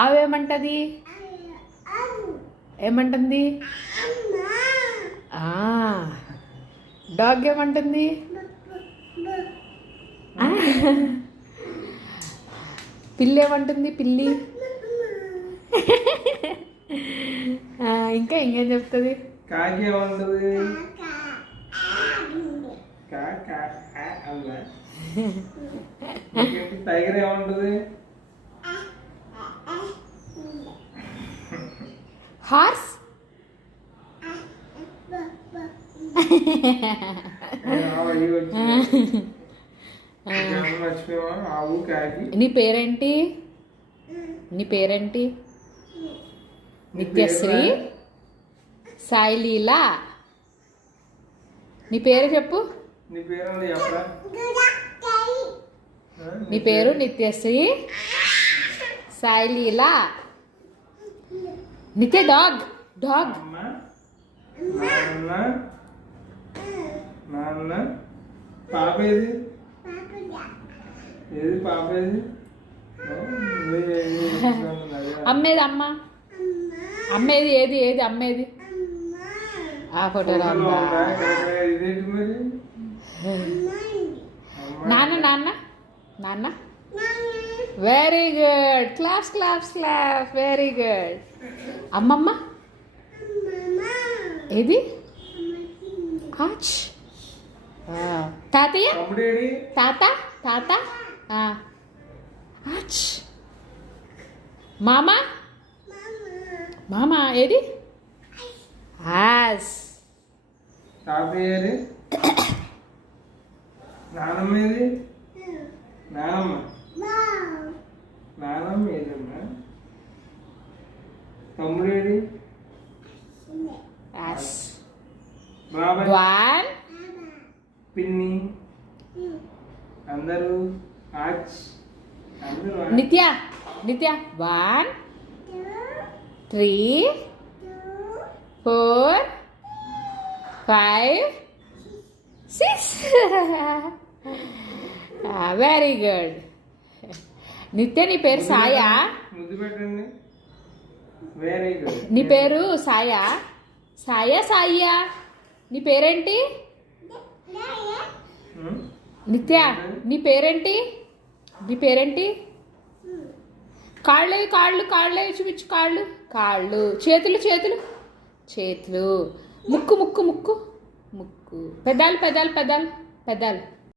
ఆవేమంటది? ఏమంటుంది? డాగ్ ఏమంటుంది? పిల్లి ఏమంటుంది? పిల్లి ఇంకా ఇంకేం చెప్తుంది? కాకి ఏమంటుంది? టైగర్ ఏమంటుంది? హార్స్ నీ పేరేంటి? నీ పేరేంటి? నిత్యశ్రీ, సాయిలీలా. నీ పేరు చెప్పు. నీ పేరు నిత్యశ్రీ, సాయిలీలా. నిత్య డాగ్. డాగ్ నాన్న. పాప ఏది? ఏది పాప ఏది? అమ్మేది? అమ్మ అమ్మేది ఏది? ఏది అమ్మేది? ఆ ఫోటోలో నాన్న. నాన్న నాన్న. Very good. Claps claps claps. Very good. అమ్మమ్మ ఏది? ఆచ్. తాతయ్య? తాత. తాత. ఆచ్. మామ. మామ ఏది? ఆస్. తాతయ్య ఏది? నానమ్మ ఏది? నానమ్మ. నానమ్మ ఏదమ్మా? తమ్ముడు ఏది? ఆస్. బాబాయ్. వన్. పిన్ని. అందరూ ఆచ్. నిత్య. నిత్య. 1 3 4 5 6. Very good. నిత్య నీ పేరు సాయా? ముద్దు పెట్టండి. Very good. నీ పేరు సాయా? సాయా సాయియా? నీ పేరేంటి? నిత్య నీ పేరేంటి? నీ పేరేంటి? కాళ్ళేవి? కాళ్ళు. కాళ్ళేవి చూపించు. కాళ్ళు. కాళ్ళు. చేతులు. చేతులు. చేతులు. ముక్కు. ముక్కు. ముక్కు. ముక్కు. పెదాలు. పెదాలు. పెదాలు. పెదాలు.